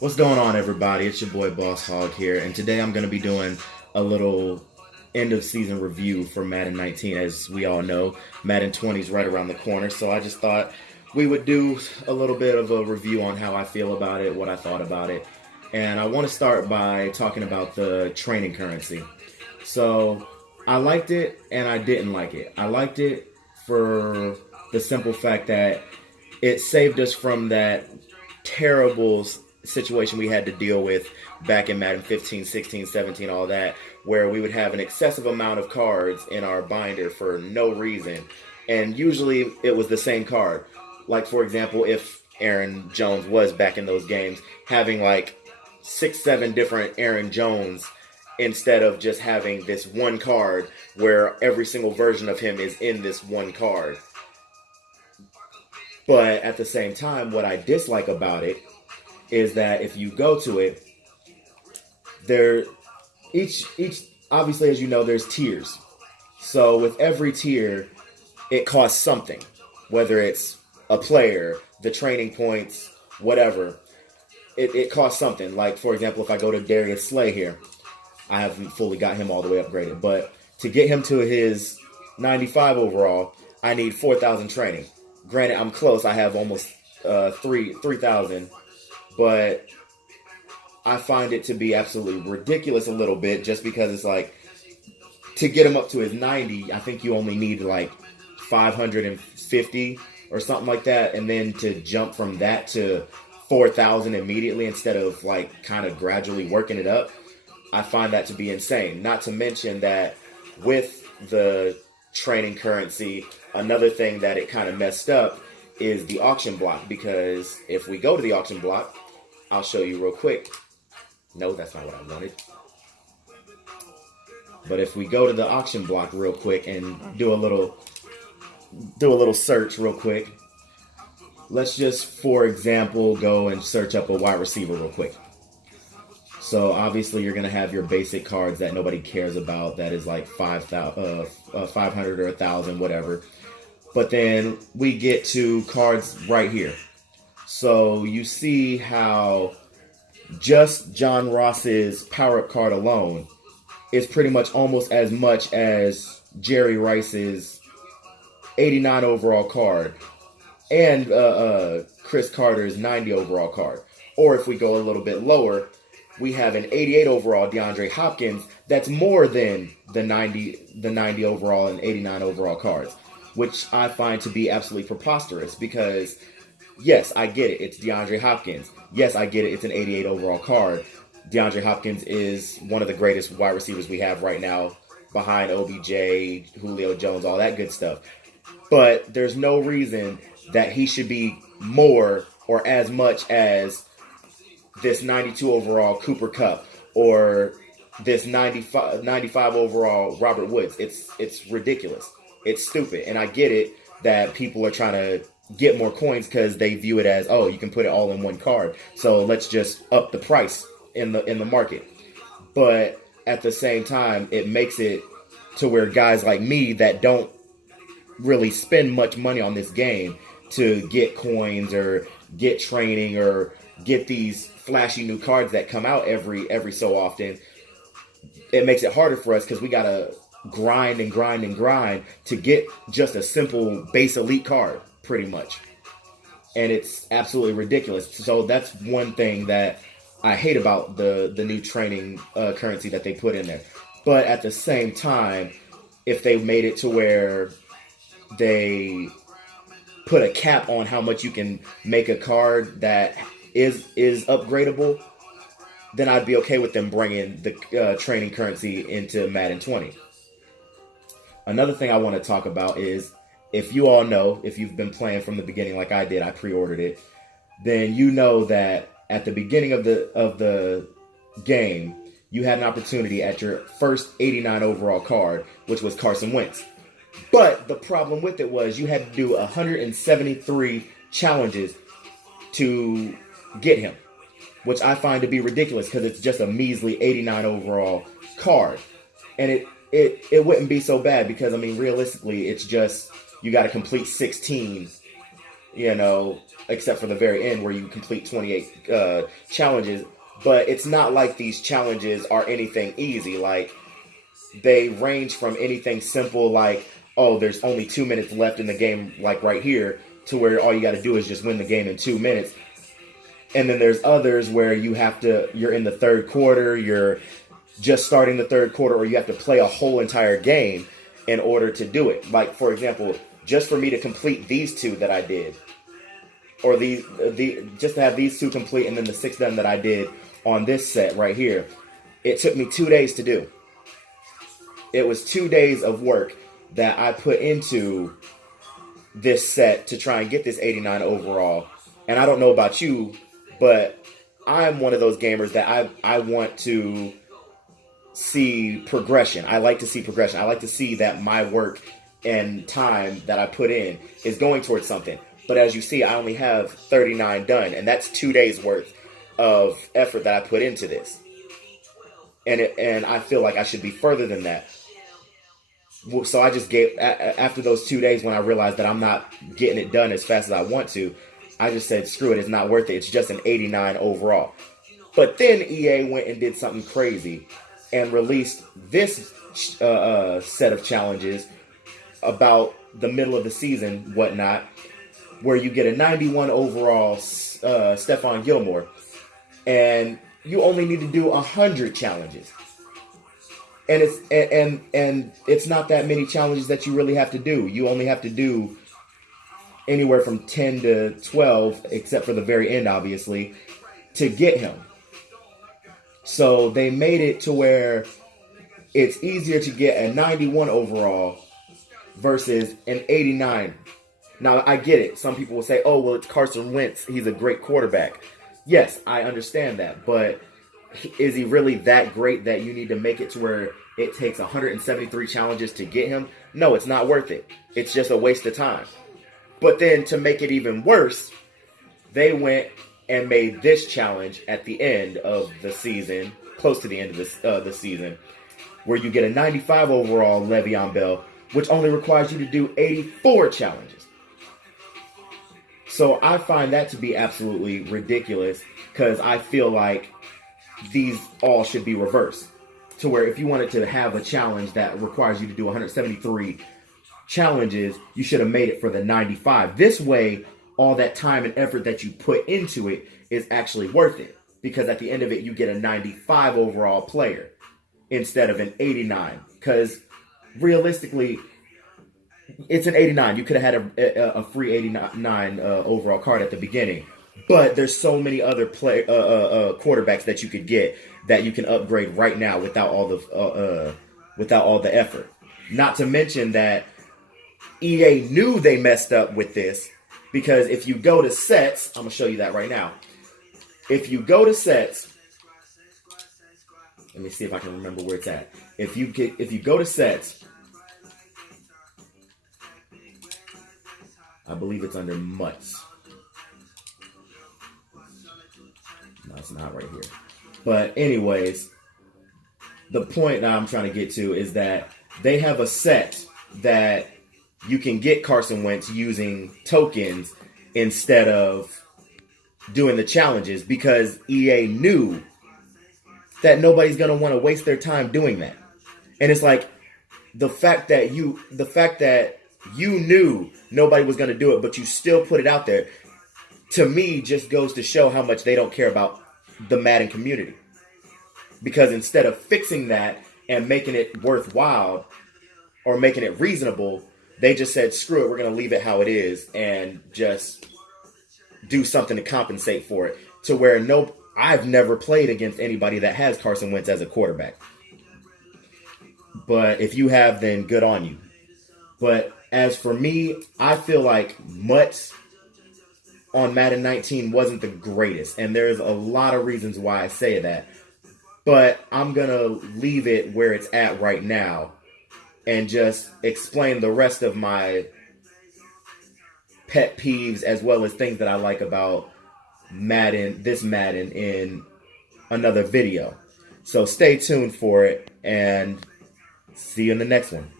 What's going on, everybody? It's your boy Boss Hog here, and today I'm going to be doing a little end of season review for Madden 19. As we all know, Madden 20 is right around the corner, so I just thought we would do a little bit of a review on how I feel about it, what I thought about it, and I want to start by talking about the training currency. So I liked it and I didn't like it. I liked it for the simple fact that it saved us from that terrible situation we had to deal with back in Madden 15, 16, 17, all that, where we would have an excessive amount of cards in our binder for no reason. And usually it was the same card. Like, for example, if Aaron Jones was back in those games, having like 6, 7 different Aaron Jones instead of just having this one card where every single version of him is in this one card. But at the same time, what I dislike about it is that if you go to it, there each obviously, as you know, there's tiers. So with every tier, it costs something, whether it's a player, the training points, whatever. It costs something. Like, for example, if I go to Darius Slay here, I haven't fully got him all the way upgraded, but to get him to his 95 overall, I need 4,000 training. Granted, I'm close. I have almost 3,000, but I find it to be absolutely ridiculous a little bit, just because it's like, to get him up to his 90, I think you only need like 550 or something like that, and then to jump from that to 4,000 immediately instead of like kind of gradually working it up, I find that to be insane. Not to mention that with the training currency, another thing that it kind of messed up is the auction block, because if we go to the auction block, I'll show you real quick. No, that's not what I wanted. But if we go to the auction block real quick and do a little search real quick, let's just, for example, go and search up a wide receiver real quick. So obviously you're going to have your basic cards that nobody cares about, that is like 500 or 1,000, whatever. But then we get to cards right here. So you see how just John Ross's power-up card alone is pretty much almost as much as Jerry Rice's 89 overall card and Chris Carter's 90 overall card. Or if we go a little bit lower, we have an 88 overall DeAndre Hopkins that's more than the 90 overall and 89 overall cards, which I find to be absolutely preposterous, because yes, I get it, it's DeAndre Hopkins. Yes, I get it, it's an 88 overall card. DeAndre Hopkins is one of the greatest wide receivers we have right now, behind OBJ, Julio Jones, all that good stuff. But there's no reason that he should be more or as much as this 92 overall Cooper Kupp or this 95 overall Robert Woods. It's ridiculous. It's stupid. And I get it that people are trying to get more coins because they view it as, oh, you can put it all in one card, so let's just up the price in the market. But at the same time, it makes it to where guys like me that don't really spend much money on this game to get coins or get training or get these flashy new cards that come out every so often, it makes it harder for us because we gotta grind and grind and grind to get just a simple base elite card, pretty much. And it's absolutely ridiculous. So that's one thing that I hate about the new training currency that they put in there. But at the same time, if they made it to where they put a cap on how much you can make a card that is upgradable, then I'd be okay with them bringing the training currency into Madden 20. Another thing I want to talk about is, if you all know, if you've been playing from the beginning like I did, I pre-ordered it, then you know that at the beginning of the game, you had an opportunity at your first 89 overall card, which was Carson Wentz. But the problem with it was you had to do 173 challenges to get him, which I find to be ridiculous because it's just a measly 89 overall card. And it wouldn't be so bad because, I mean, realistically, it's just you got to complete 16 you know, except for the very end where you complete 28 challenges. But it's not like these challenges are anything easy. Like, they range from anything simple like, oh, there's only 2 minutes left in the game, like right here, to where all you got to do is just win the game in 2 minutes. And then there's others where you're in the third quarter, you're just starting the third quarter, or you have to play a whole entire game in order to do it. Like, for example, just for me to complete these two that I did, or just to have these two complete, and then the 6 done that I did on this set right here, it took me 2 days to do. It was 2 days of work that I put into this set to try and get this 89 overall. And I don't know about you, but I'm one of those gamers that I want to see progression. I like to see progression. I like to see that my work and time that I put in is going towards something. But as you see, I only have 39 done, and that's 2 days worth of effort that I put into this. And I feel like I should be further than that. So I just gave, after those 2 days when I realized that I'm not getting it done as fast as I want to, I just said, screw it, it's not worth it. It's just an 89 overall. But then EA went and did something crazy and released this set of challenges about the middle of the season, whatnot, where you get a 91 overall Stephon Gilmore, and you only need to do 100 challenges. And it's not that many challenges that you really have to do. You only have to do anywhere from 10 to 12, except for the very end, obviously, to get him. So they made it to where it's easier to get a 91 overall versus an 89. Now, I get it. Some people will say, oh, well, it's Carson Wentz. He's a great quarterback. Yes, I understand that. But is he really that great that you need to make it to where it takes 173 challenges to get him? No, it's not worth it. It's just a waste of time. But then to make it even worse, they went and made this challenge at the end of the season, close to the end of the season, where you get a 95 overall Le'Veon Bell, which only requires you to do 84 challenges. So I find that to be absolutely ridiculous, because I feel like these all should be reversed. To where if you wanted to have a challenge that requires you to do 173 challenges, you should have made it for the 95. This way, all that time and effort that you put into it is actually worth it. Because at the end of it, you get a 95 overall player instead of an 89. Because realistically, it's an 89. You could have had a free 89 overall card at the beginning. But there's so many other quarterbacks that you could get that you can upgrade right now without all the effort. Not to mention that EA knew they messed up with this, because if you go to sets, I'm gonna show you that right now. If you go to sets, let me see if I can remember where it's at. If you go to sets, I believe it's under mutts. No, it's not right here. But anyways, the point that I'm trying to get to is that they have a set that you can get Carson Wentz using tokens instead of doing the challenges, because EA knew that nobody's going to want to waste their time doing that. And it's like the fact that you knew nobody was going to do it, but you still put it out there, to me just goes to show how much they don't care about the Madden community. Because instead of fixing that and making it worthwhile or making it reasonable, they just said, screw it, we're going to leave it how it is and just do something to compensate for it. To where I've never played against anybody that has Carson Wentz as a quarterback. But if you have, then good on you. But as for me, I feel like mutts on Madden 19 wasn't the greatest. And there's a lot of reasons why I say that. But I'm going to leave it where it's at right now and just explain the rest of my pet peeves as well as things that I like about Madden in another video. So stay tuned for it and see you in the next one.